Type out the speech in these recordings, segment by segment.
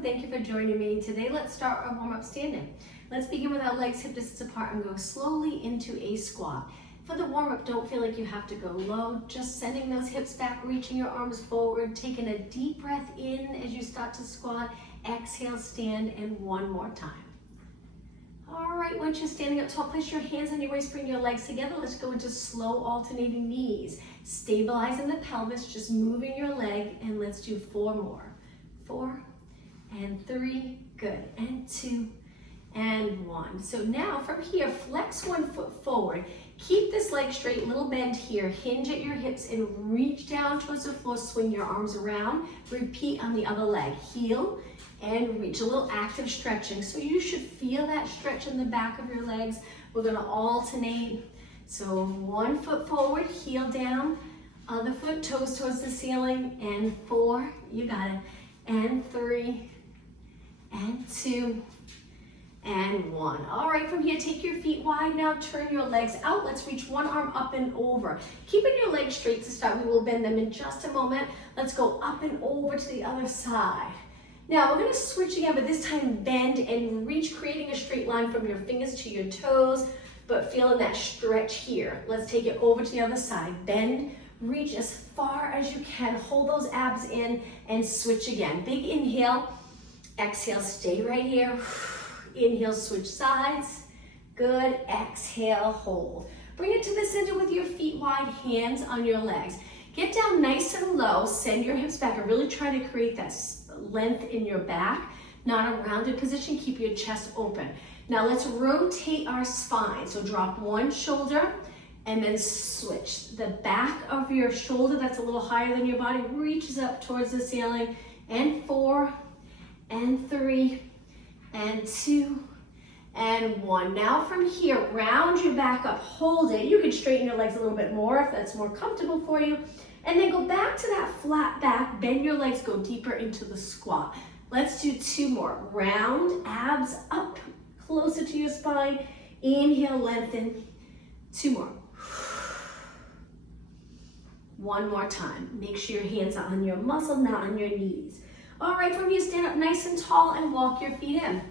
and thank you for joining me. Today, let's start our warm-up standing. Let's begin with our legs hip distance apart and go slowly into a squat. For the warm-up, don't feel like you have to go low, just sending those hips back, reaching your arms forward, taking a deep breath in as you start to squat. Exhale, stand, and one more time. All right, once you're standing up tall, place your hands on your waist, bring your legs together. Let's go into slow alternating knees. Stabilizing the pelvis, just moving your leg, and let's do 4 more. 4 and 3, good, and 2 and 1. So now from here, flex one foot forward. Keep this leg straight, little bend here. Hinge at your hips and reach down towards the floor. Swing your arms around. Repeat on the other leg. Heel and reach. A little active stretching. So you should feel that stretch in the back of your legs. We're gonna alternate. So 1 foot forward, heel down. Other foot, toes towards the ceiling. And 4, you got it. And 3 and 2 and 1. All right, from here, take your feet wide. Now turn your legs out. Let's reach one arm up and over. Keeping your legs straight to start. We will bend them in just a moment. Let's go up and over to the other side. Now we're gonna switch again, but this time bend and reach, creating a straight line from your fingers to your toes, but feeling that stretch here. Let's take it over to the other side. Bend, reach as far as you can. Hold those abs in and switch again. Big inhale, exhale, stay right here. Inhale, switch sides. Good, exhale, hold. Bring it to the center with your feet wide, hands on your legs. Get down nice and low, send your hips back and really try to create that length in your back, not a rounded position, keep your chest open. Now let's rotate our spine. So drop one shoulder and then switch. The back of your shoulder that's a little higher than your body reaches up towards the ceiling. And 4 and 3 and 2 and 1. Now from here, round your back up, hold it. You can straighten your legs a little bit more if that's more comfortable for you. And then go back to that flat back, bend your legs, go deeper into the squat. Let's do 2 more. Round, abs up, closer to your spine. Inhale, lengthen. 2 more. 1 more time. Make sure your hands are on your muscle, not on your knees. All right, from here, stand up nice and tall and walk your feet in.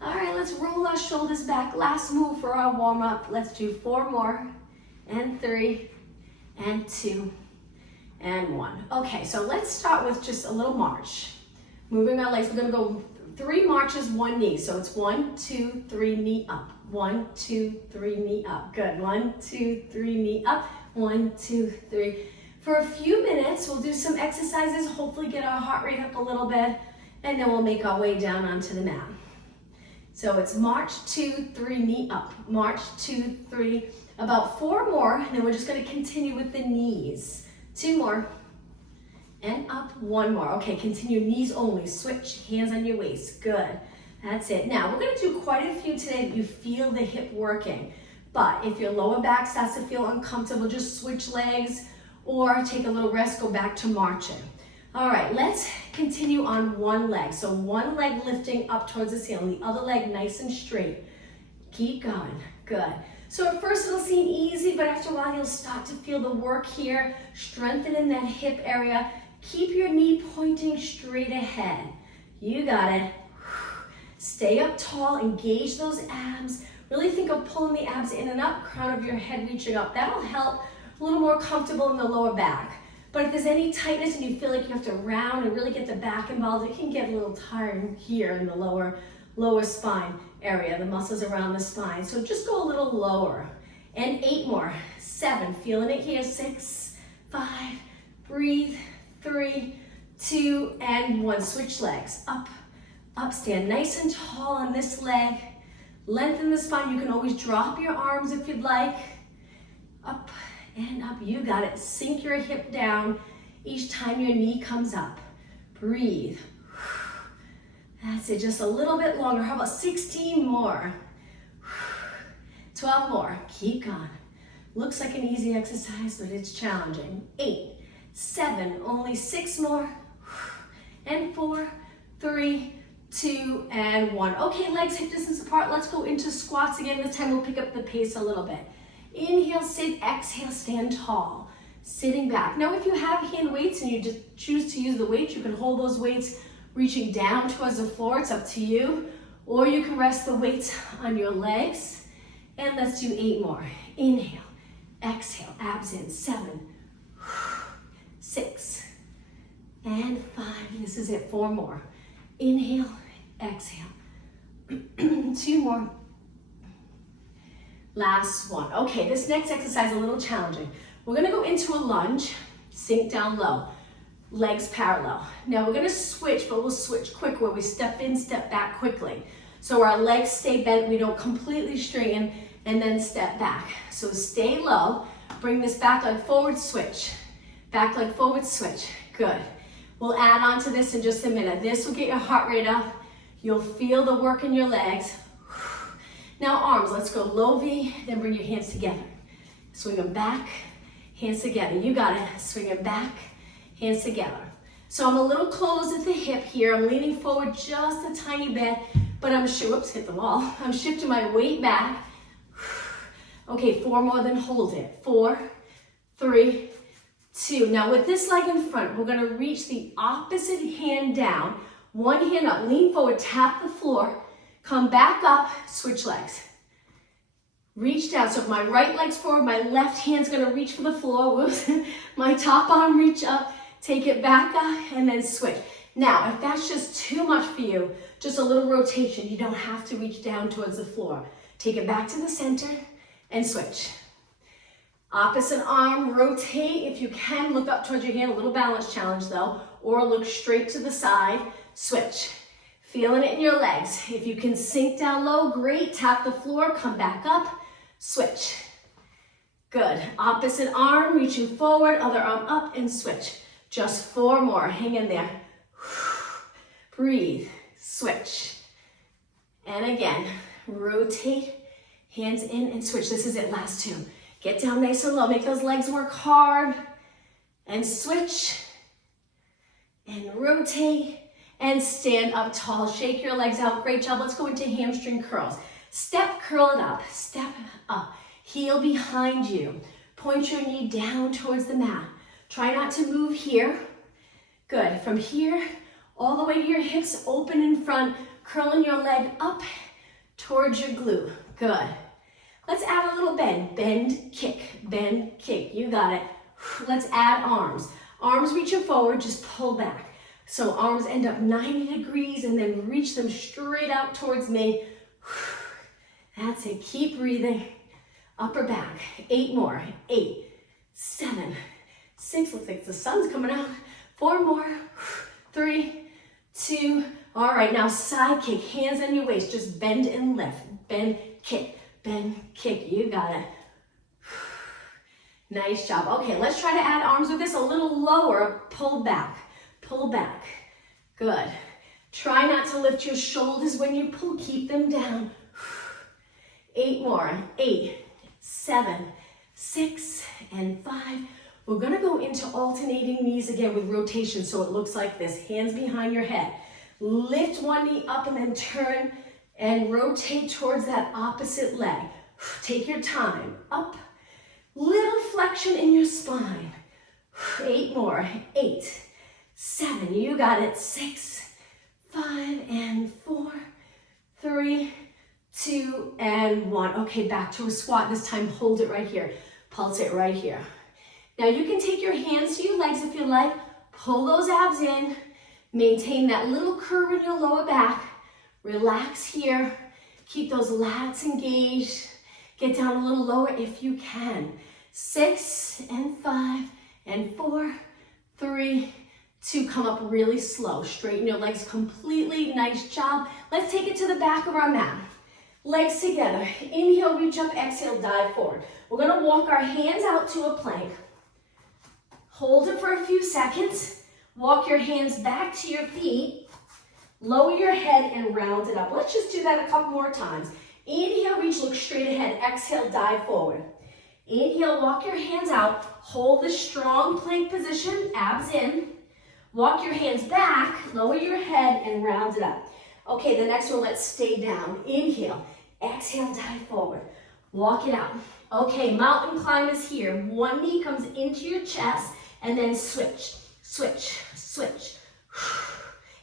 All right, let's roll our shoulders back. Last move for our warm up. Let's do 4 more, and 3, and 2, and 1. Okay, so let's start with just a little march. Moving our legs, we're gonna go 3 marches, 1 knee. So it's 1, 2, 3, knee up. 1, 2, 3, knee up. Good, 1, 2, 3, knee up. 1, 2, 3. For a few minutes, we'll do some exercises, hopefully get our heart rate up a little bit, and then we'll make our way down onto the mat. So it's march, 2, 3, knee up. March, 2, 3, about 4 more, and then we're just gonna continue with the knees. 2 more, and up, 1 more. Okay, continue, knees only. Switch, hands on your waist, good. That's it. Now, we're gonna do quite a few today that you feel the hip working. But if your lower back starts to feel uncomfortable, just switch legs, or take a little rest, go back to marching. All right, let's continue on one leg. So one leg lifting up towards the ceiling, the other leg nice and straight. Keep going, good. So at first it'll seem easy, but after a while you'll start to feel the work here, strengthening that hip area. Keep your knee pointing straight ahead. You got it. Stay up tall, engage those abs. Really think of pulling the abs in and up, crown of your head reaching up. That'll help. A little more comfortable in the lower back. But if there's any tightness and you feel like you have to round and really get the back involved, it can get a little tiring here in the lower spine area, the muscles around the spine. So just go a little lower. And 8 more. 7, feeling it here. 6, 5, breathe. 3, 2, and 1. Switch legs. Up, up, stand nice and tall on this leg. Lengthen the spine. You can always drop your arms if you'd like. Up and up, you got it. Sink your hip down each time your knee comes up. Breathe. That's it, just a little bit longer. How about 16 more? 12 more, keep going. Looks like an easy exercise, but it's challenging. 8, 7, only 6 more. And 4, 3, 2, and 1. Okay, legs hip distance apart. Let's go into squats again. This time we'll pick up the pace a little bit. Inhale, sit, exhale, stand tall. Sitting back. Now if you have hand weights and you just choose to use the weights, you can hold those weights reaching down towards the floor. It's up to you. Or you can rest the weights on your legs. And let's do 8 more. Inhale, exhale, abs in. 7, 6, and 5. This is it. 4 more. Inhale, exhale. 2 more. Last one. Okay, this next exercise is a little challenging. We're gonna go into a lunge, sink down low, legs parallel. Now we're gonna switch, but we'll switch quick where we step in, step back quickly. So our legs stay bent, we don't completely straighten, and then step back. So stay low, bring this back leg forward, switch. Back leg forward, switch. Good. We'll add on to this in just a minute. This will get your heart rate up. You'll feel the work in your legs. Now arms, let's go low V, then bring your hands together. Swing them back, hands together. You got it. Swing them back, hands together. So I'm a little closed at the hip here. I'm leaning forward just a tiny bit, but whoops, hit the wall. I'm shifting my weight back. Okay, 4 more, then hold it. 4, 3, 2. Now with this leg in front, we're gonna reach the opposite hand down. One hand up, lean forward, tap the floor, come back up, switch legs. Reach down, so if my right leg's forward, my left hand's gonna reach for the floor. Whoops. My top arm reach up, take it back up, and then switch. Now, if that's just too much for you, just a little rotation. You don't have to reach down towards the floor. Take it back to the center and switch. Opposite arm, rotate. If you can, look up towards your hand, a little balance challenge though, or look straight to the side, switch. Feeling it in your legs. If you can sink down low, great. Tap the floor, come back up, switch. Good. Opposite arm, reaching forward, other arm up and switch. Just 4 more, hang in there. Breathe, switch. And again, rotate, hands in and switch. This is it, last 2. Get down nice and low, make those legs work hard. And switch, and rotate, and stand up tall. Shake your legs out, great job. Let's go into hamstring curls. Step, curl it up, step up. Heel behind you. Point your knee down towards the mat. Try not to move here. Good, from here, all the way to your hips, open in front, curling your leg up towards your glute. Good. Let's add a little bend. Bend, kick, you got it. Let's add arms. Arms reaching forward, just pull back. So arms end up 90 degrees and then reach them straight out towards me. That's it, keep breathing. Upper back, 8 more. 8, 7, 6, looks like the sun's coming out. 4 more, 3, 2. All right, now side kick, hands on your waist, just bend and lift. Bend, kick, you got it. Nice job. Okay, let's try to add arms with this a little lower. Pull back. Good. Try not to lift your shoulders when you pull, keep them down. 8 more. 8, 7, 6, and 5. We're gonna go into alternating knees again with rotation, so it looks like this. Hands behind your head. Lift one knee up and then turn and rotate towards that opposite leg. Take your time. Up. Little flexion in your spine. 8 more. 8, 7, you got it. 6, 5, and 4, 3, 2, and 1. Okay, back to a squat. This time, hold it right here. Pulse it right here. Now you can take your hands to your legs if you like. Pull those abs in. Maintain that little curve in your lower back. Relax here. Keep those lats engaged. Get down a little lower if you can. 6, and 5, and 4, 3, 2. Come up really slow. Straighten your legs completely. Nice job. Let's take it to the back of our mat. Legs together. Inhale, reach up. Exhale, dive forward. We're going to walk our hands out to a plank. Hold it for a few seconds. Walk your hands back to your feet. Lower your head and round it up. Let's just do that a couple more times. Inhale, reach, look straight ahead. Exhale, dive forward. Inhale, walk your hands out. Hold the strong plank position, abs in. Walk your hands back, lower your head, and round it up. Okay, the next one, let's stay down. Inhale, exhale, dive forward. Walk it out. Okay, mountain climb is here. One knee comes into your chest, and then switch, switch, switch.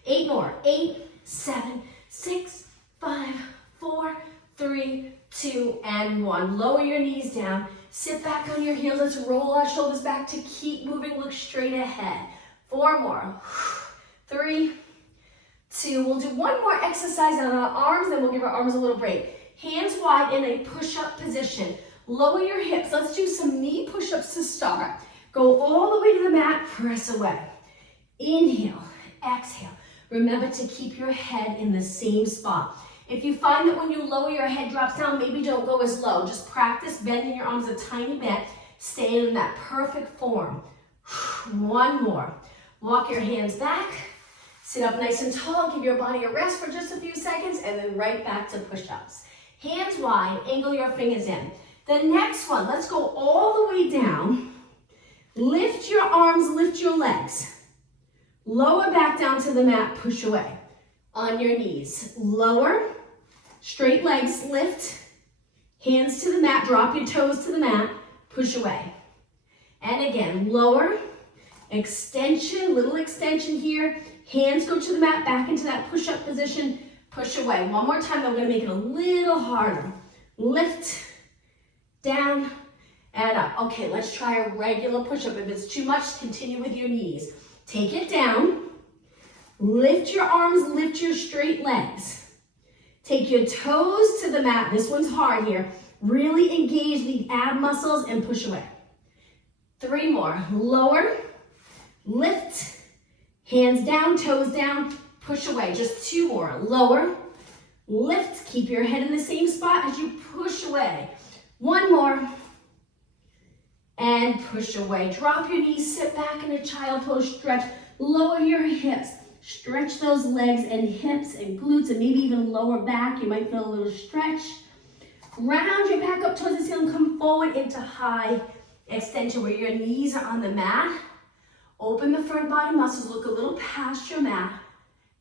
8 more. 8, 7, 6, 5, 4, 3, 2, and 1. Lower your knees down. Sit back on your heels. Let's roll our shoulders back to keep moving. Look straight ahead. 4 more. 3, 2. We'll do one more exercise on our arms, then we'll give our arms a little break. Hands wide in a push-up position. Lower your hips. Let's do some knee push-ups to start. Go all the way to the mat, press away. Inhale, exhale. Remember to keep your head in the same spot. If you find that when you lower your head drops down, maybe don't go as low. Just practice bending your arms a tiny bit, staying in that perfect form. 1 more. Walk your hands back. Sit up nice and tall. Give your body a rest for just a few seconds, and then right back to push-ups. Hands wide, angle your fingers in. The next one, let's go all the way down. Lift your arms, lift your legs. Lower back down to the mat, push away. On your knees, lower, straight legs, lift. Hands to the mat, drop your toes to the mat, push away. And again, lower, extension, little extension here. Hands go to the mat, back into that push-up position, push away. One more time, I'm gonna make it a little harder. Lift, down, and up. Okay, let's try a regular push-up. If it's too much, continue with your knees. Take it down, lift your arms, lift your straight legs. Take your toes to the mat. This one's hard here. Really engage the ab muscles and push away. 3 more. Lower, lift, hands down, toes down, push away. Just 2 more. Lower, lift, keep your head in the same spot as you push away. 1 more. And push away. Drop your knees, sit back in a child pose, stretch. Lower your hips. Stretch those legs and hips and glutes and maybe even lower back. You might feel a little stretch. Round your back up towards the ceiling. Come forward into high extension where your knees are on the mat. Open the front body muscles. Look a little past your mat.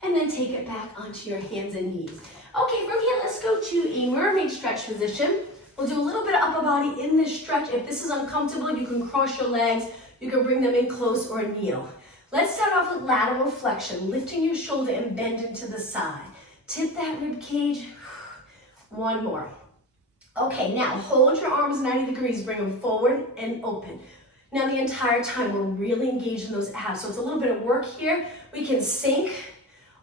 And then take it back onto your hands and knees. Okay, from here, let's go to a mermaid stretch position. We'll do a little bit of upper body in this stretch. If this is uncomfortable, you can cross your legs. You can bring them in close or kneel. Let's start off with lateral flexion, lifting your shoulder and bend into the side. Tip that rib cage. 1 more. Okay, now hold your arms 90 degrees, bring them forward and open. Now the entire time we're really engaged in those abs. So it's a little bit of work here. We can sink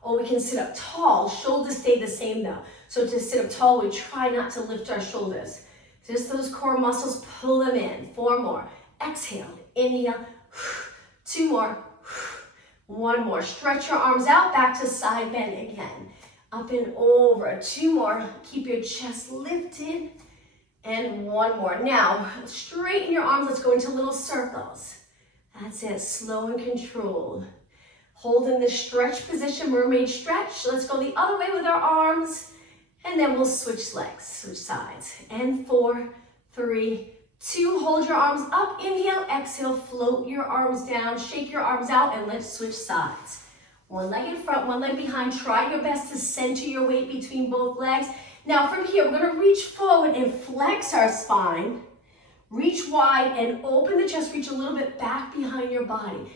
or we can sit up tall. Shoulders stay the same though. So to sit up tall, we try not to lift our shoulders. Just those core muscles, pull them in. 4 more. Exhale, inhale. 2 more. 1 more. Stretch your arms out, back to side bend again. Up and over. 2 more. Keep your chest lifted. And 1 more. Now, straighten your arms. Let's go into little circles. That's it. Slow and controlled. Hold in the stretch position, mermaid stretch. Let's go the other way with our arms. And then we'll switch legs, switch sides. And 4, 3, 2. Hold your arms up. Inhale, exhale. Float your arms down. Shake your arms out. And let's switch sides. 1 leg in front, 1 leg behind. Try your best to center your weight between both legs. Now from here, we're going to reach forward and flex our spine. Reach wide and open the chest. Reach a little bit back behind your body.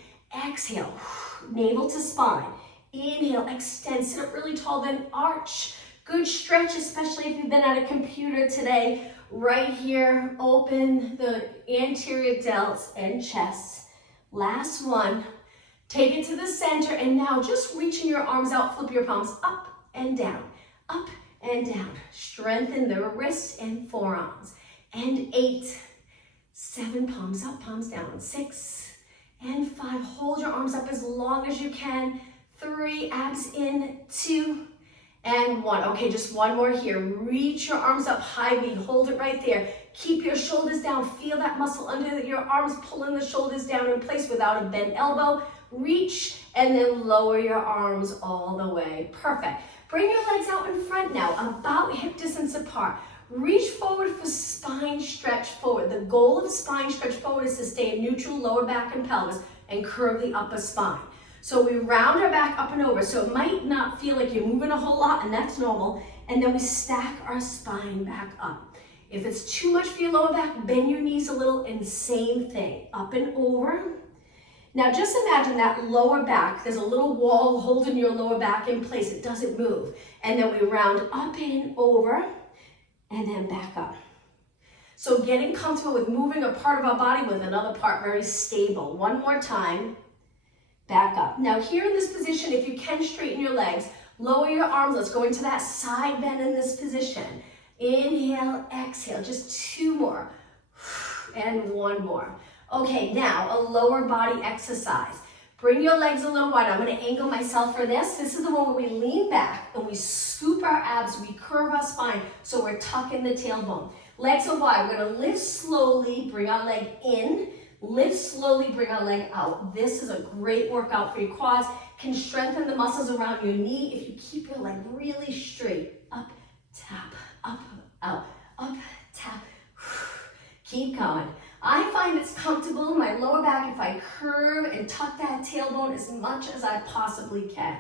Exhale, navel to spine. Inhale, extend, sit up really tall, then arch. Good stretch, especially if you've been at a computer today. Right here, open the anterior delts and chest. Last one. Take it to the center, and now just reaching your arms out, flip your palms up and down, up and down. Strengthen the wrists and forearms. And 8, 7, palms up, palms down. 6 and 5. Hold your arms up as long as you can. 3, abs in. 2 and 1. Okay, just 1 more here. Reach your arms up high V. Hold it right there. Keep your shoulders down. Feel that muscle under your arms, pulling the shoulders down in place without a bent elbow. Reach and then lower your arms all the way. Perfect. Bring your legs out in front now, about hip distance apart. Reach forward for spine stretch forward. The goal of spine stretch forward is to stay in neutral, lower back and pelvis, and curve the upper spine. So we round our back up and over. So it might not feel like you're moving a whole lot, and that's normal. And then we stack our spine back up. If it's too much for your lower back, bend your knees a little and same thing. Up and over. Now just imagine that lower back, there's a little wall holding your lower back in place. It doesn't move. And then we round up and over and then back up. So getting comfortable with moving a part of our body with another part very stable. One more time, back up. Now here in this position, if you can straighten your legs, lower your arms. Let's go into that side bend in this position. Inhale, exhale, just 2 more. And 1 more. Okay, now a lower body exercise. Bring your legs a little wider. I'm going to angle myself for this. This is the one where we lean back and we scoop our abs, we curve our spine, so we're tucking the tailbone. Legs are wide. We're going to lift slowly, bring our leg in, lift slowly, bring our leg out. This is a great workout for your quads. Can strengthen the muscles around your knee if you keep your leg really straight. Up, tap, up, out, up, tap. Keep going. I find it's comfortable in my lower back if I curve and tuck that tailbone as much as I possibly can.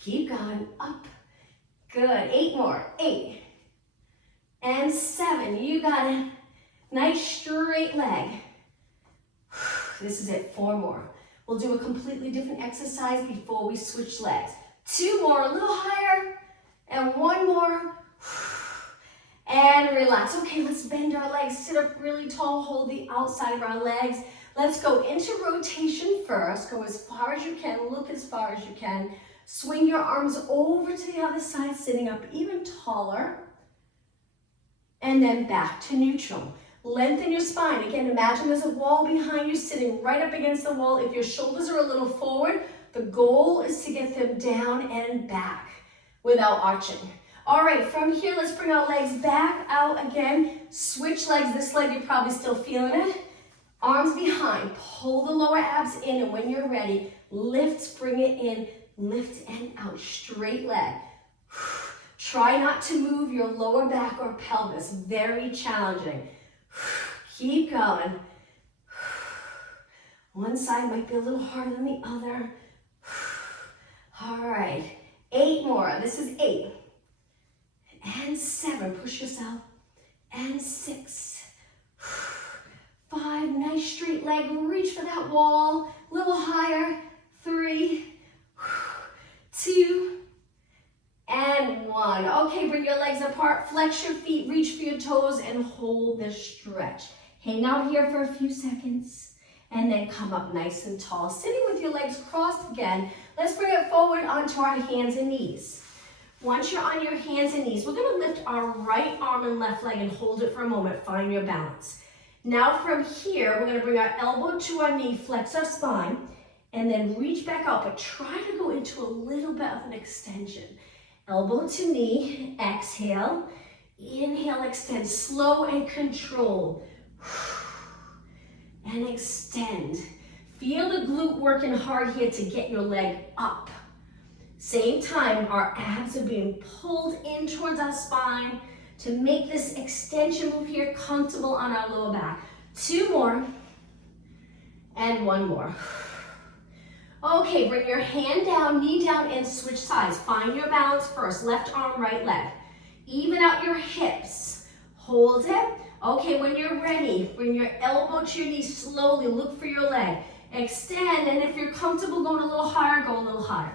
Keep going, up. Good, 8 more, 8. And 7, you got it. Nice straight leg. This is it, 4 more. We'll do a completely different exercise before we switch legs. 2 more, a little higher. And 1 more. And relax. Okay, let's bend our legs. Sit up really tall. Hold the outside of our legs. Let's go into rotation first. Go as far as you can. Look as far as you can. Swing your arms over to the other side, sitting up even taller. And then back to neutral. Lengthen your spine. Again, imagine there's a wall behind you, sitting right up against the wall. If your shoulders are a little forward, the goal is to get them down and back without arching. All right, from here, let's bring our legs back out again. Switch legs. This leg, you're probably still feeling it. Arms behind. Pull the lower abs in, and when you're ready, lift, bring it in, lift and out. Straight leg. Try not to move your lower back or pelvis. Very challenging. Keep going. One side might be a little harder than the other. All right, 8 more. This is 8. And 7, push yourself. And 6. 5, nice straight leg. Reach for that wall. A little higher. 3, 2, and 1. Okay, bring your legs apart. Flex your feet, reach for your toes, and hold this stretch. Hang out here for a few seconds, and then come up nice and tall. Sitting with your legs crossed again. Let's bring it forward onto our hands and knees. Once you're on your hands and knees, we're going to lift our right arm and left leg and hold it for a moment. Find your balance. Now from here, we're going to bring our elbow to our knee, flex our spine, and then reach back out, but try to go into a little bit of an extension. Elbow to knee, exhale, inhale, extend, slow and controlled, and extend. Feel the glute working hard here to get your leg up. Same time, our abs are being pulled in towards our spine to make this extension move here comfortable on our lower back. 2 more, and 1 more. Okay, bring your hand down, knee down, and switch sides. Find your balance first. Left arm, right leg. Even out your hips. Hold it. Okay, when you're ready, bring your elbow to your knee slowly. Look for your leg. Extend, and if you're comfortable going a little higher, go a little higher.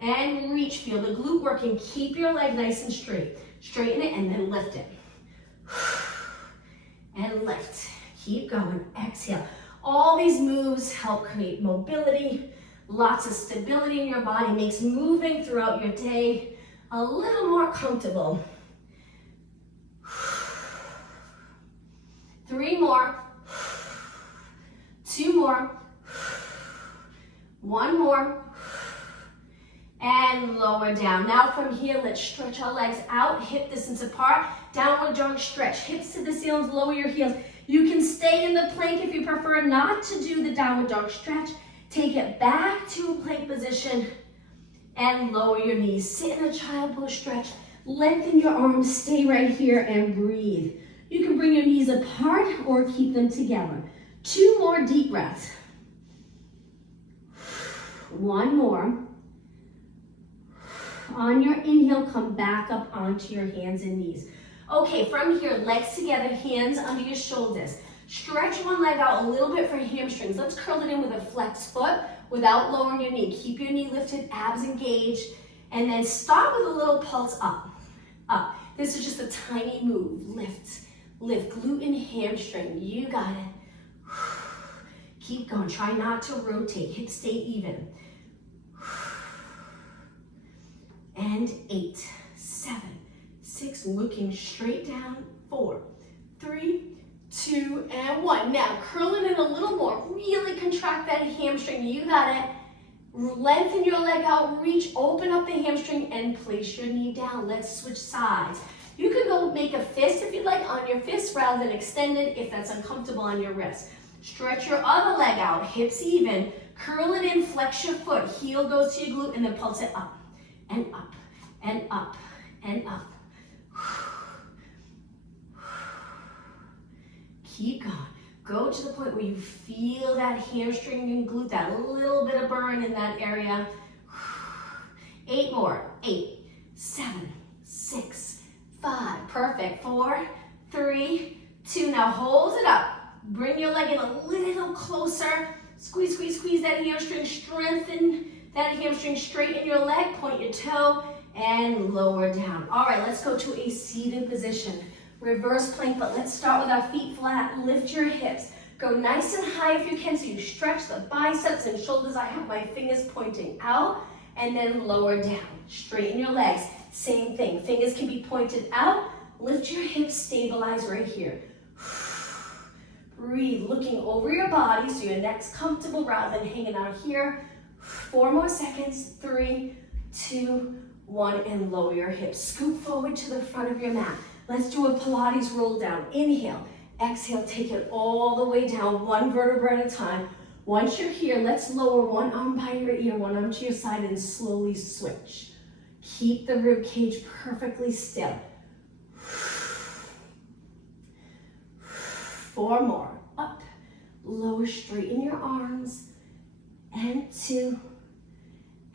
And reach. Feel the glute working. Keep your leg nice and straight. Straighten it, and then lift it. And lift. Keep going. Exhale. All these moves help create mobility, lots of stability in your body, makes moving throughout your day a little more comfortable. 3 more, 2 more, 1 more, and lower down. Now from here, let's stretch our legs out, hip distance apart, downward dog stretch, hips to the ceilings, lower your heels. You can stay in the plank if you prefer not to do the downward dog stretch. Take it back to a plank position and lower your knees. Sit in a child pose stretch. Lengthen your arms, stay right here and breathe. You can bring your knees apart or keep them together. 2 more deep breaths. 1 more. On your inhale, come back up onto your hands and knees. Okay, from here, legs together, hands under your shoulders. Stretch one leg out a little bit for hamstrings. Let's curl it in with a flex foot without lowering your knee. Keep your knee lifted, abs engaged, and then start with a little pulse up, up. This is just a tiny move. Lift, lift, glute and hamstring. You got it. Keep going. Try not to rotate. Hips stay even. And 8, 7, 6, looking straight down. 4, 3, 2, and 1. Now, curl it in a little more. Really contract that hamstring. You got it. Lengthen your leg out, reach, open up the hamstring, and place your knee down. Let's switch sides. You could go make a fist if you'd like on your fist rather than extended if that's uncomfortable on your wrist. Stretch your other leg out, hips even. Curl it in, flex your foot. Heel goes to your glute, and then pulse it up, and up, and up, and up. Keep going. Go to the point where you feel that hamstring and glute, that little bit of burn in that area. 8 more. 8, 7, 6, 5. Perfect. 4, 3, 2. Now hold it up. Bring your leg in a little closer. Squeeze, squeeze, squeeze that hamstring. Strengthen that hamstring. Straighten your leg. Point your toe and lower down. All right, let's go to a seated position. Reverse plank, but let's start with our feet flat. Lift your hips. Go nice and high if you can, so you stretch the biceps and shoulders. I have my fingers pointing out, and then lower down. Straighten your legs. Same thing. Fingers can be pointed out. Lift your hips, stabilize right here. Breathe, looking over your body so your neck's comfortable rather than hanging out here. 4 more seconds. 3, 2, 1, and lower your hips. Scoot forward to the front of your mat. Let's do a Pilates roll down. Inhale, exhale, take it all the way down, one vertebra at a time. Once you're here, let's lower one arm by your ear, one arm to your side, and slowly switch. Keep the rib cage perfectly still. 4 more. Up, lower, straighten your arms, and 2,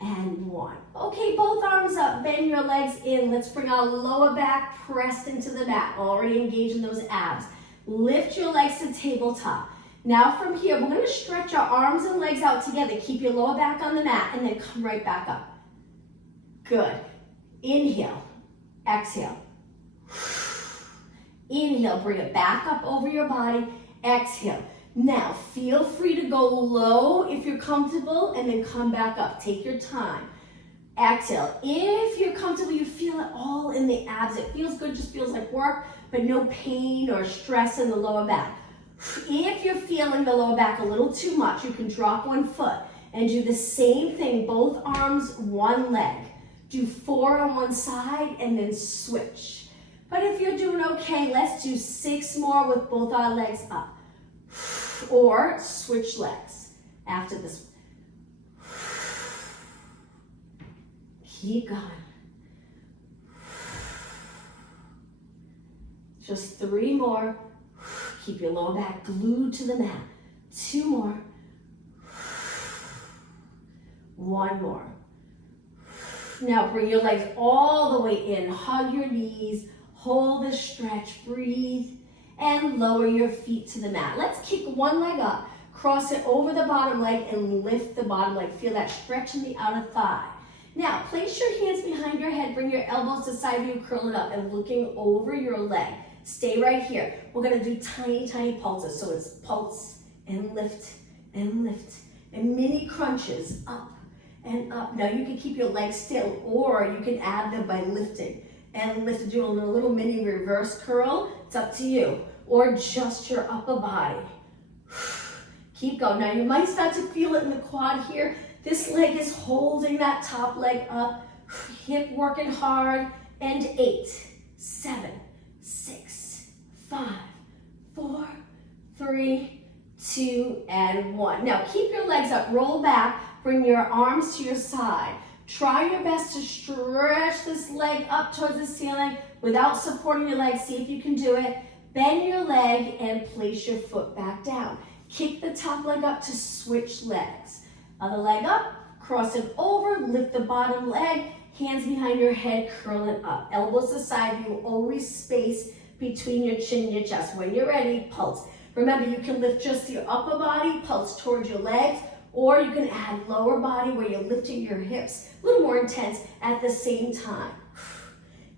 and 1. Okay, both arms up, bend your legs in. Let's bring our lower back pressed into the mat, already engaging those abs. Lift your legs to tabletop. Now from here, we're gonna stretch our arms and legs out together. Keep your lower back on the mat and then come right back up. Good. Inhale, exhale. Inhale, bring it back up over your body. Exhale. Now, feel free to go low if you're comfortable and then come back up. Take your time. Exhale. If you're comfortable, you feel it all in the abs. It feels good, just feels like work, but no pain or stress in the lower back. If you're feeling the lower back a little too much, you can drop one foot and do the same thing, both arms, one leg. Do 4 on one side and then switch. But if you're doing okay, let's do 6 more with both our legs up. Or switch legs after this. Keep going. Just 3 more. Keep your lower back glued to the mat. 2 more. 1 more. Now bring your legs all the way in. Hug your knees. Hold the stretch. Breathe. And lower your feet to the mat. Let's kick one leg up, cross it over the bottom leg, and lift the bottom leg. Feel that stretch in the outer thigh. Now, place your hands behind your head, bring your elbows to side view, curl it up, and looking over your leg. Stay right here. We're gonna do tiny, tiny pulses. So it's pulse, and lift, and mini crunches, up and up. Now you can keep your legs still, or you can add them by lifting. And lift, do a little mini reverse curl. It's up to you. Or just your upper body. Keep going. Now you might start to feel it in the quad here. This leg is holding that top leg up. Hip working hard. And 8, 7, 6, 5, 4, 3, 2, and 1. Now keep your legs up. Roll back. Bring your arms to your side. Try your best to stretch this leg up towards the ceiling without supporting your leg. See if you can do it. Bend your leg and place your foot back down. Kick the top leg up to switch legs. Other leg up, cross it over, lift the bottom leg, hands behind your head, curl it up. Elbows to side view, always space between your chin and your chest. When you're ready, pulse. Remember, you can lift just your upper body, pulse towards your legs, or you can add lower body where you're lifting your hips a little more intense at the same time.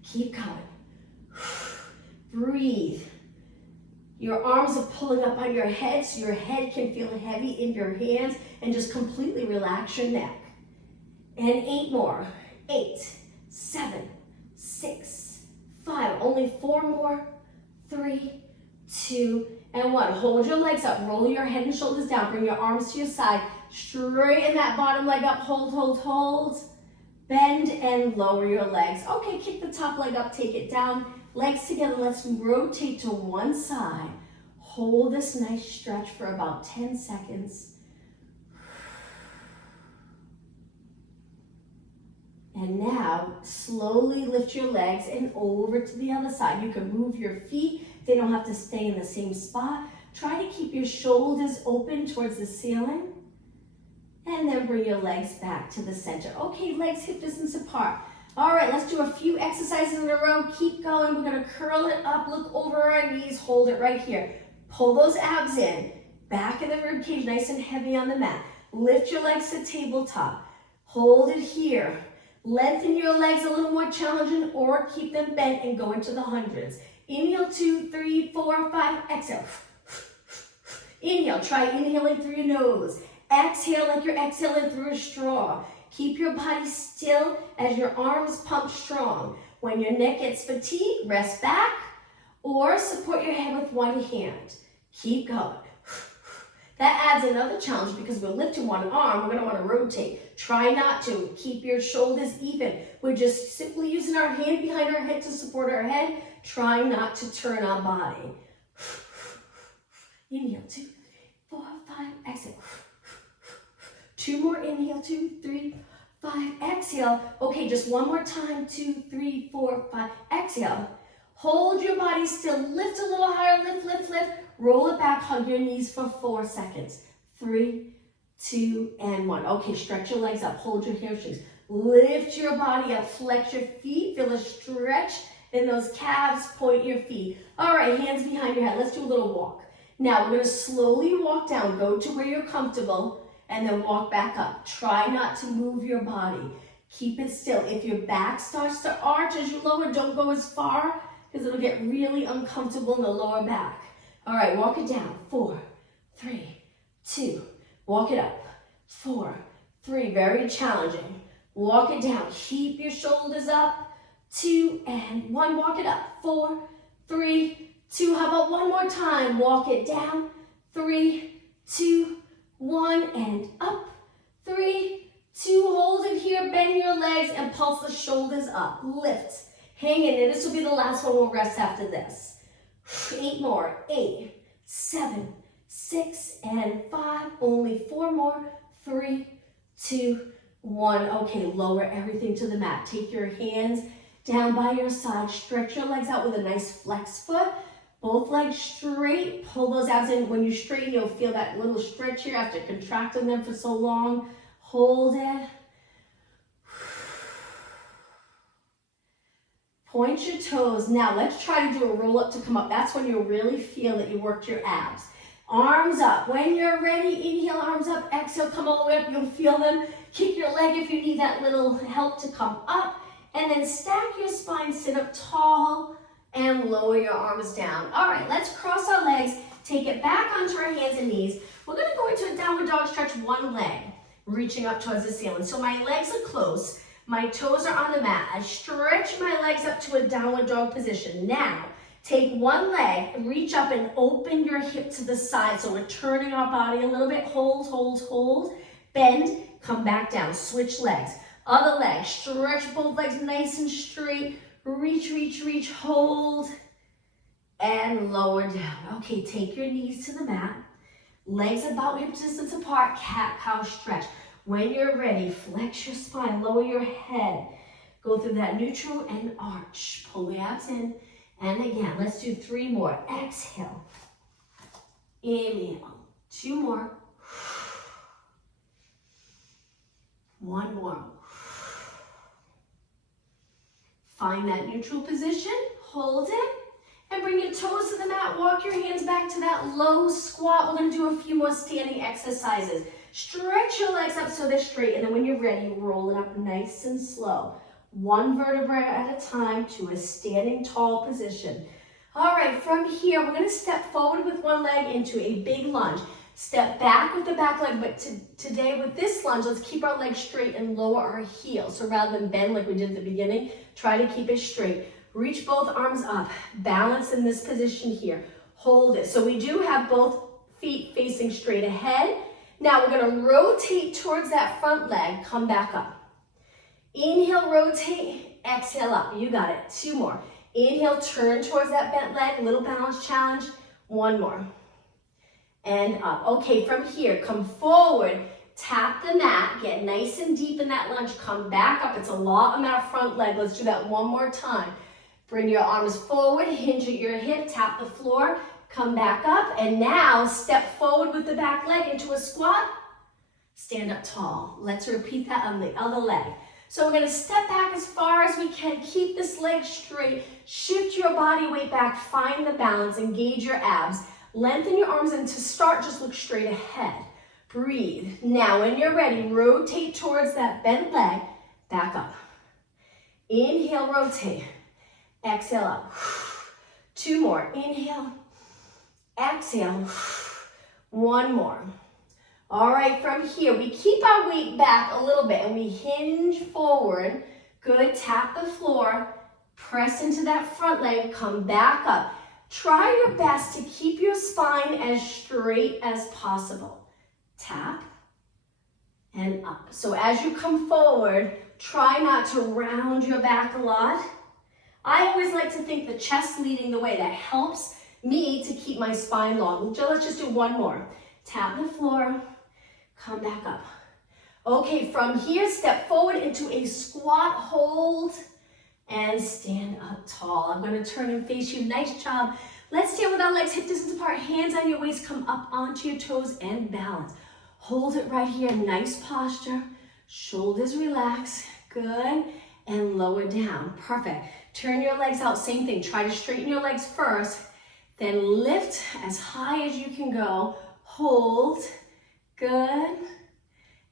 Keep going. Breathe. Your arms are pulling up on your head so your head can feel heavy in your hands, and just completely relax your neck. And 8 more. 8, 7, 6, 5. Only 4 more. 3, 2, and 1. Hold your legs up. Roll your head and shoulders down. Bring your arms to your side. Straighten that bottom leg up. Hold, hold, hold. Bend and lower your legs. Okay, kick the top leg up. Take it down. Legs together. Let's rotate to one side. Hold this nice stretch for about 10 seconds. And now, slowly lift your legs and over to the other side. You can move your feet. They don't have to stay in the same spot. Try to keep your shoulders open towards the ceiling. And then bring your legs back to the center. Okay, legs hip distance apart. All right, let's do a few exercises in a row. Keep going. We're going to curl it up, look over our knees, hold it right here. Pull those abs in. Back of the rib cage, nice and heavy on the mat. Lift your legs to tabletop. Hold it here. Lengthen your legs a little more challenging, or keep them bent and go into the hundreds. Inhale, 2, 3, 4, 5. Exhale. Inhale. Try inhaling through your nose. Exhale like you're exhaling through a straw. Keep your body still as your arms pump strong. When your neck gets fatigued, rest back or support your head with one hand. Keep going. That adds another challenge because we're lifting one arm. We're going to want to rotate. Try not to. Keep your shoulders even. We're just simply using our hand behind our head to support our head. Try not to turn our body. Inhale, 2, 3, 4, 5. Exhale. 2 more. Inhale, 2, 3, 5. Exhale. Okay, just one more time. 2, 3, 4, 5. Exhale. Hold your body still. Lift a little higher. Lift, lift, lift. Roll it back. Hug your knees for 4 seconds. 3, 2, and 1. Okay, stretch your legs up. Hold your hamstrings. Lift your body up. Flex your feet. Feel a stretch in those calves. Point your feet. All right, hands behind your head. Let's do a little walk. Now, we're going to slowly walk down. Go to where you're comfortable. And then walk back up. Try not to move your body. Keep it still. If your back starts to arch as you lower, don't go as far because it'll get really uncomfortable in the lower back. All right, walk it down. 4, 3, 2. Walk it up. 4, 3. Very challenging. Walk it down. Keep your shoulders up. 2 and 1. Walk it up. 4, 3, 2. How about one more time? Walk it down. 3, 2, 1, and up. 3, 2, hold it here, bend your legs and pulse the shoulders up. Lift, hang in there. This will be the last one. We'll rest after this. 8 more. 8, 7, 6, and 5. Only 4 more. 3, 2, 1. Okay, lower everything to the mat. Take your hands down by your side. Stretch your legs out with a nice flex foot. Both legs straight. Pull those abs in. When you straighten, you'll feel that little stretch here after contracting them for so long. Hold it. Point your toes. Now let's try to do a roll up to come up. That's when you'll really feel that you worked your abs. Arms up. When you're ready, inhale, arms up. Exhale, come all the way up. You'll feel them. Kick your leg if you need that little help to come up. And then stack your spine. Sit up tall. And lower your arms down. All right, let's cross our legs. Take it back onto our hands and knees. We're going to go into a downward dog stretch, one leg, reaching up towards the ceiling. So my legs are close. My toes are on the mat. I stretch my legs up to a downward dog position. Now, take one leg, reach up and open your hip to the side. So we're turning our body a little bit. Hold, hold, hold. Bend, come back down. Switch legs. Other leg, stretch both legs nice and straight. Reach, reach, reach, hold, and lower down. Okay, take your knees to the mat. Legs about hip distance apart, cat-cow stretch. When you're ready, flex your spine, lower your head. Go through that neutral and arch. Pull the abs in. And again, let's do 3 more. Exhale. Inhale. 2 more. 1 more. Find that neutral position, hold it, and bring bring your toes to the mat, walk your hands back to that low squat. We're gonna do a few more standing exercises. Stretch your legs up so they're straight, and then when you're ready, roll it up nice and slow. One vertebra at a time to a standing tall position. All right, from here, we're gonna step forward with one leg into a big lunge. Step back with the back leg, but today with this lunge, let's keep our legs straight and lower our heels. So rather than bend like we did at the beginning, try to keep it straight. Reach both arms up, balance in this position here. Hold it. So we do have both feet facing straight ahead. Now we're gonna rotate towards that front leg, come back up. Inhale, rotate, exhale up. You got it, 2 more. Inhale, turn towards that bent leg, little balance challenge. 1 more. And up. Okay, from here, come forward, tap the mat, get nice and deep in that lunge, come back up. It's a lot on that front leg. Let's do that one more time. Bring your arms forward, hinge at your hip, tap the floor, come back up, and now step forward with the back leg into a squat. Stand up tall. Let's repeat that on the other leg. So we're gonna step back as far as we can, keep this leg straight, shift your body weight back, find the balance, engage your abs. Lengthen your arms, and to start, just look straight ahead. Breathe. Now, when you're ready, rotate towards that bent leg, back up. Inhale, rotate. Exhale up. 2 more. Inhale. Exhale. 1 more. All right, from here, we keep our weight back a little bit, and we hinge forward. Good. Tap the floor. Press into that front leg. Come back up. Try your best to keep your spine as straight as possible. Tap and up. So as you come forward, try not to round your back a lot. I always like to think the chest leading the way. That helps me to keep my spine long. So let's just do 1 more. Tap the floor, come back up. Okay, from here, step forward into a squat hold. And stand up tall. I'm gonna turn and face you. Nice job. Let's stand with our legs hip distance apart, hands on your waist, come up onto your toes and balance. Hold it right here, nice posture. Shoulders relax, good. And lower down, perfect. Turn your legs out, same thing. Try to straighten your legs first, then lift as high as you can go. Hold, good.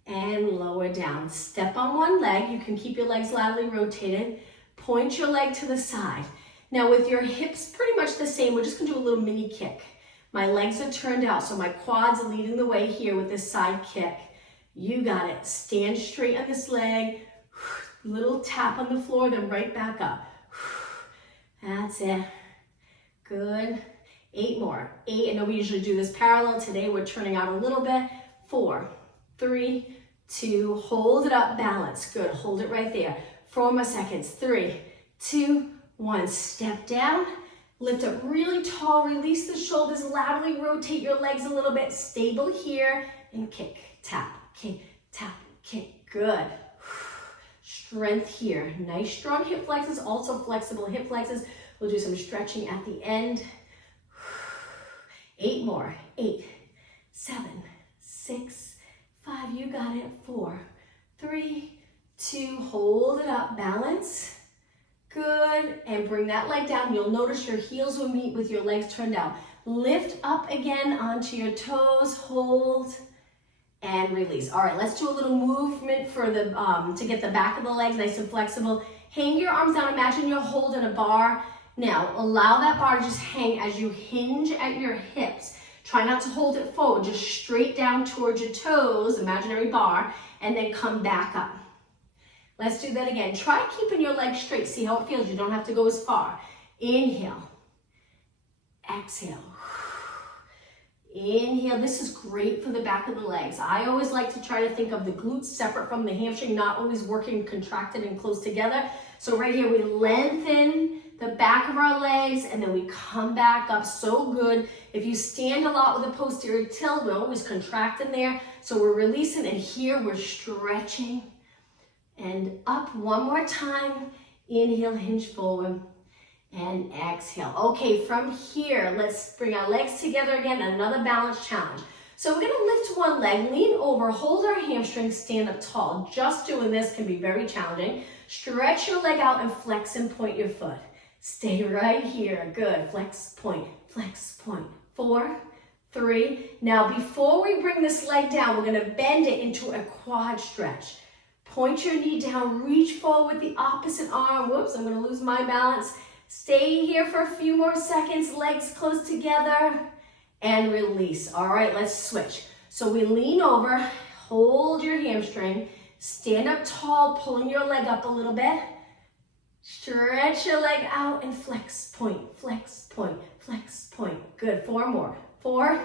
And lower down. Step on one leg. You can keep your legs laterally rotated. Point your leg to the side. Now with your hips pretty much the same, we're just gonna do a little mini kick. My legs are turned out, so my quads are leading the way here with this side kick. You got it. Stand straight on this leg. Little tap on the floor, then right back up. That's it. Good. 8 more. 8, I know we usually do this parallel. Today we're turning out a little bit. 4, 3, 2, hold it up, balance. Good, hold it right there. 4 more seconds. 3, 2, 1. Step down, lift up really tall, release the shoulders, laterally rotate your legs a little bit, stable here, and kick, tap, kick, tap, kick. Good. Strength here. Nice strong hip flexors, also flexible hip flexors. We'll do some stretching at the end. 8 more. 8, 7, 6, 5. You got it. 4, 3, 2, hold it up, balance. Good, and bring that leg down. You'll notice your heels will meet with your legs turned out. Lift up again onto your toes, hold, and release. All right, let's do a little movement for the to get the back of the legs nice and flexible. Hang your arms down, imagine you're holding a bar. Now, allow that bar to just hang as you hinge at your hips. Try not to hold it forward, just straight down towards your toes, imaginary bar, and then come back up. Let's do that again. Try keeping your legs straight. See how it feels. You don't have to go as far. Inhale. Exhale. Inhale. This is great for the back of the legs. I always like to try to think of the glutes separate from the hamstring, not always working contracted and close together. So right here, we lengthen the back of our legs, and then we come back up. So good. If you stand a lot with a posterior tilt, we're always contracting there. So we're releasing, and here we're stretching. And up 1 more time. Inhale, hinge forward, and exhale. Okay, from here, let's bring our legs together again, another balance challenge. So we're gonna lift one leg, lean over, hold our hamstrings, stand up tall. Just doing this can be very challenging. Stretch your leg out and flex and point your foot. Stay right here. Good. Flex point, flex point. 4, 3. Now, before we bring this leg down, we're going to bend it into a quad stretch. Point your knee down, reach forward with the opposite arm. Whoops, I'm going to lose my balance. Stay here for a few more seconds, legs close together, and release. All right, let's switch. So we lean over, hold your hamstring, stand up tall, pulling your leg up a little bit. Stretch your leg out and flex point, flex point, flex point. Good, 4 more. 4,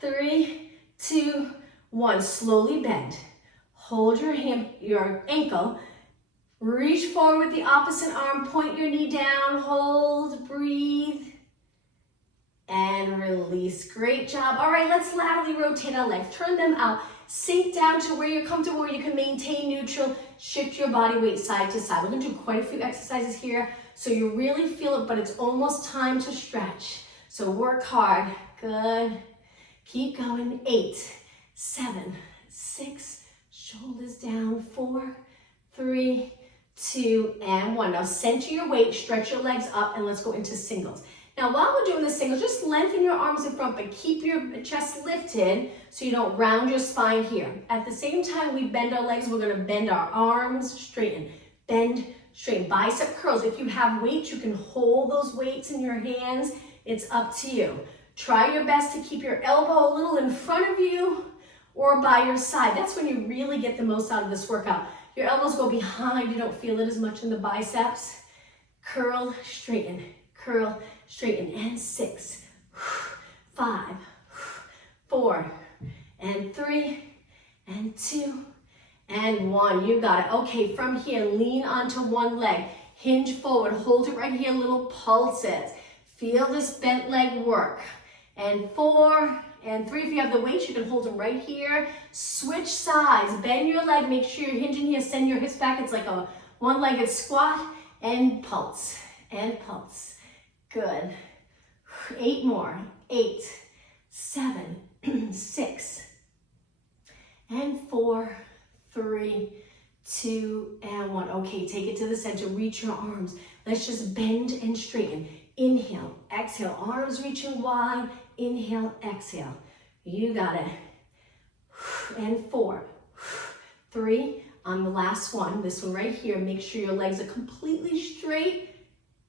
3, 2, 1. Slowly bend. Hold your ankle. Reach forward with the opposite arm. Point your knee down. Hold, breathe, and release. Great job. All right, let's laterally rotate our legs. Turn them out. Sink down to where you're comfortable, where you can maintain neutral. Shift your body weight side to side. We're going to do quite a few exercises here, so you really feel it, but it's almost time to stretch. So work hard. Good. Keep going. 8, 7, 6, shoulders down. 4, 3, 2, and 1. Now center your weight, stretch your legs up, and let's go into singles. Now while we're doing the singles, just lengthen your arms in front, but keep your chest lifted so you don't round your spine here. At the same time we bend our legs, we're gonna bend our arms, straighten, bend, straighten. Bicep curls. If you have weights, you can hold those weights in your hands. It's up to you. Try your best to keep your elbow a little in front of you or by your side. That's when you really get the most out of this workout. Your elbows go behind, you don't feel it as much in the biceps. Curl, straighten, curl, straighten, and 6, 5, 4, and 3, and 2, and 1. You got it. Okay, from here, lean onto one leg. Hinge forward, hold it right here, little pulses. Feel this bent leg work. And 4, and 3. If you have the weights, you can hold them right here. Switch sides, bend your leg, make sure you're hinging here, send your hips back. It's like a one-legged squat, and pulse, and pulse. Good. 8 more. 8, 7, 6, and 4, 3, 2, and 1. Okay, take it to the center. Reach your arms. Let's just bend and straighten. Inhale, exhale. Arms reaching wide. Inhale, exhale. You got it. And 4, 3. On the last one, this one right here, make sure your legs are completely straight.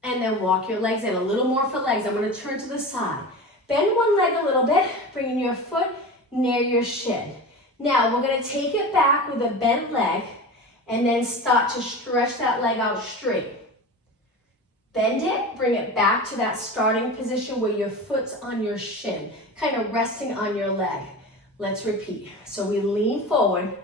And then walk your legs in. A little more for legs. I'm going to turn to the side. Bend one leg a little bit, bringing your foot near your shin. Now, we're going to take it back with a bent leg and then start to stretch that leg out straight. Bend it, bring it back to that starting position where your foot's on your shin, kind of resting on your leg. Let's repeat. So we lean forward.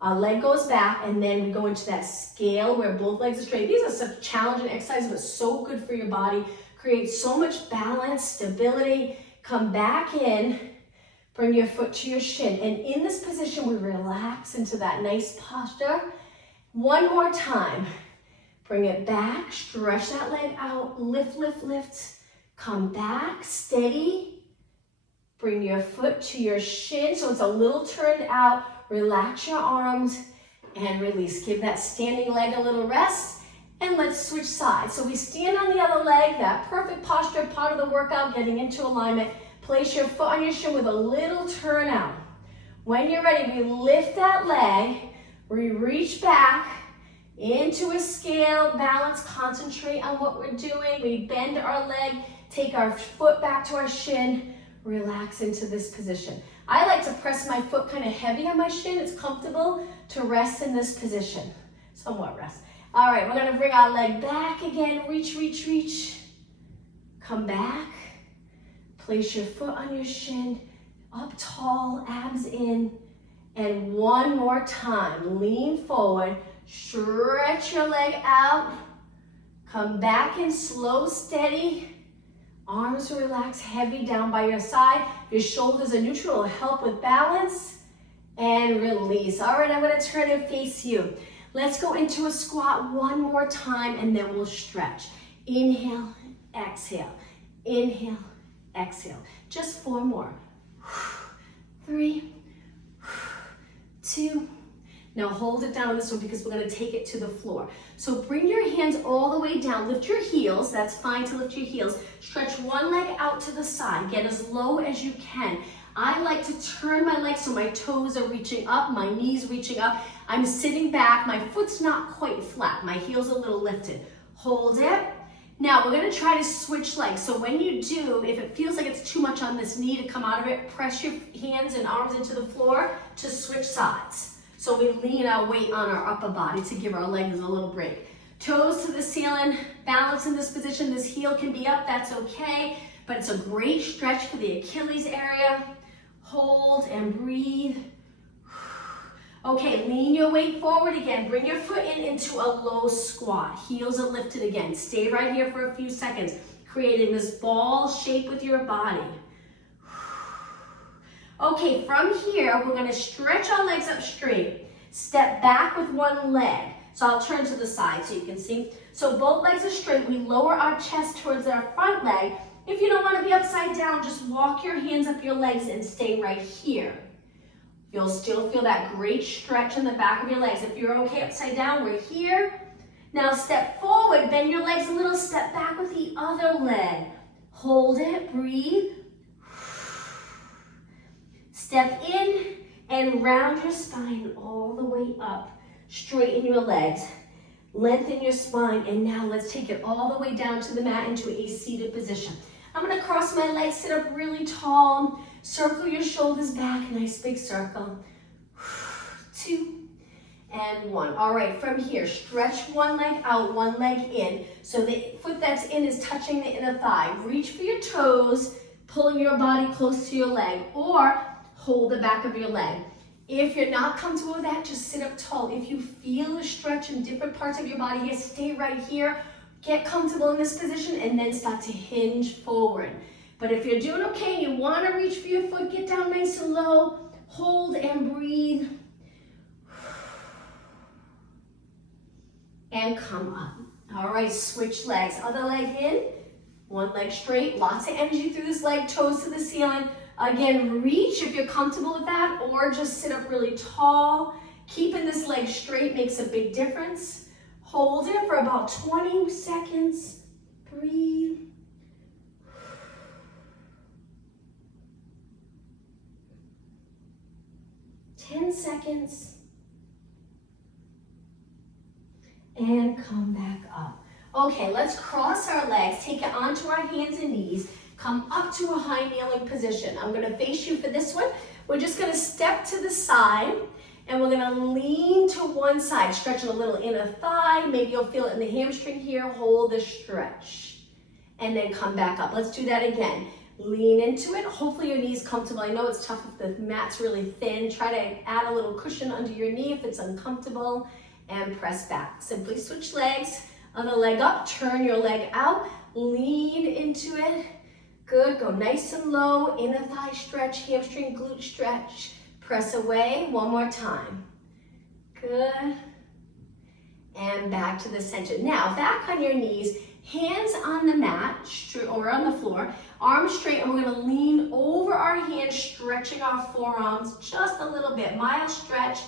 Our leg goes back, and then we go into that scale where both legs are straight. These are such challenging exercises, but so good for your body. Create so much balance, stability. Come back in, bring your foot to your shin. And in this position, we relax into that nice posture. One more time. Bring it back, stretch that leg out, lift, lift, lift. Come back, steady. Bring your foot to your shin so it's a little turned out. Relax your arms and release. Give that standing leg a little rest, and let's switch sides. So we stand on the other leg, that perfect posture, part of the workout, getting into alignment. Place your foot on your shin with a little turn out. When you're ready, we lift that leg, we reach back into a scale, balance, concentrate on what we're doing. We bend our leg, take our foot back to our shin, relax into this position. I like to press my foot kind of heavy on my shin. It's comfortable to rest in this position. Somewhat rest. All right, we're gonna bring our leg back again. Reach, reach, reach. Come back. Place your foot on your shin. Up tall, abs in. And one more time. Lean forward. Stretch your leg out. Come back in slow, steady. Arms relax, heavy down by your side. Your shoulders are neutral, will help with balance. And release. All right, I'm gonna turn and face you. Let's go into a squat one more time, and then we'll stretch. Inhale, exhale. Inhale, exhale. Just 4 more. 3, 2, Now hold it down on this one because we're gonna take it to the floor. So bring your hands all the way down, lift your heels, that's fine to lift your heels. Stretch one leg out to the side, get as low as you can. I like to turn my legs so my toes are reaching up, my knees reaching up. I'm sitting back, my foot's not quite flat, my heel's a little lifted. Hold it. Now we're gonna try to switch legs. So when you do, if it feels like it's too much on this knee to come out of it, press your hands and arms into the floor to switch sides. So we lean our weight on our upper body to give our legs a little break. Toes to the ceiling, balance in this position. This heel can be up, that's okay, but it's a great stretch for the Achilles area. Hold and breathe. Okay, lean your weight forward again. Bring your foot in into a low squat. Heels are lifted again. Stay right here for a few seconds, creating this ball shape with your body. Okay, from here, we're gonna stretch our legs up straight. Step back with one leg. So I'll turn to the side so you can see. So both legs are straight. We lower our chest towards our front leg. If you don't wanna be upside down, just walk your hands up your legs and stay right here. You'll still feel that great stretch in the back of your legs. If you're okay upside down, we're here. Now step forward, bend your legs a little, step back with the other leg. Hold it, breathe. Step in and round your spine all the way up. Straighten your legs, lengthen your spine, and now let's take it all the way down to the mat into a seated position. I'm gonna cross my legs, sit up really tall, circle your shoulders back, nice big circle. 2 and 1. All right, from here, stretch one leg out, one leg in. So the foot that's in is touching the inner thigh. Reach for your toes, pulling your body close to your leg, or hold the back of your leg. If you're not comfortable with that, just sit up tall. If you feel a stretch in different parts of your body here, stay right here. Get comfortable in this position and then start to hinge forward. But if you're doing okay and you want to reach for your foot, get down nice and low, hold and breathe. And come up. All right, switch legs. Other leg in, one leg straight, lots of energy through this leg, toes to the ceiling. Again, reach if you're comfortable with that, or just sit up really tall. Keeping this leg straight makes a big difference. Hold it for about 20 seconds. Breathe. Ten seconds. And come back up. Okay, let's cross our legs, take it onto our hands and knees, come up to a high kneeling position. I'm gonna face you for this one. We're just gonna step to the side and we're gonna lean to one side, stretching a little inner thigh. Maybe you'll feel it in the hamstring here. Hold the stretch and then come back up. Let's do that again. Lean into it. Hopefully your knee's comfortable. I know it's tough if the mat's really thin. Try to add a little cushion under your knee if it's uncomfortable, and press back. Simply switch legs. Other leg up, turn your leg out, lean into it. Good, go nice and low, inner thigh stretch, hamstring, glute stretch. Press away, one more time. Good. And back to the center. Now, back on your knees, hands on the mat, or on the floor, arms straight, and we're gonna lean over our hands, stretching our forearms just a little bit. Mild stretch,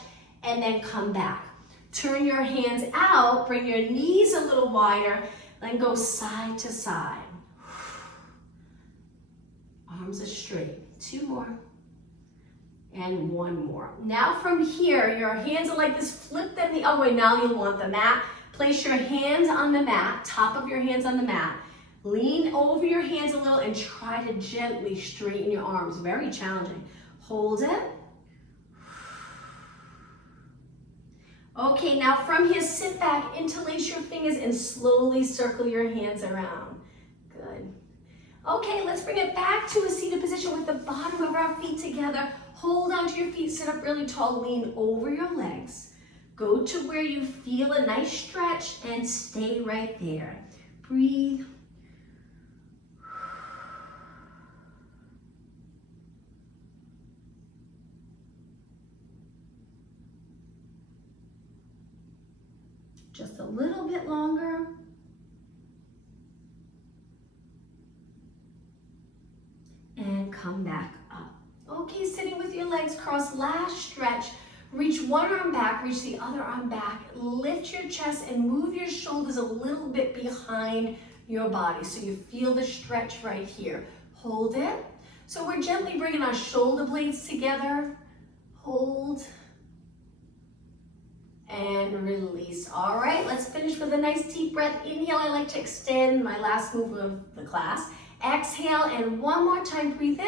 and then come back. Turn your hands out, bring your knees a little wider, then go side to side. Arms are straight. 2 more. And 1 more. Now from here, your hands are like this, flip them the other way. Now you'll want the mat. Place your hands on the mat, top of your hands on the mat. Lean over your hands a little and try to gently straighten your arms. Very challenging. Hold it. Okay, now from here, sit back, interlace your fingers, and slowly circle your hands around. Good. Okay, let's bring it back to a seated position with the bottom of our feet together. Hold onto your feet, sit up really tall, lean over your legs. Go to where you feel a nice stretch and stay right there. Breathe. Just a little bit longer. And come back up. Okay, sitting with your legs crossed, last stretch. Reach one arm back, reach the other arm back, lift your chest and move your shoulders a little bit behind your body so you feel the stretch right here. Hold it. So we're gently bringing our shoulder blades together. Hold and release. All right, let's finish with a nice deep breath. Inhale, I like to extend, my last move of the class. Exhale, and one more time, breathe in.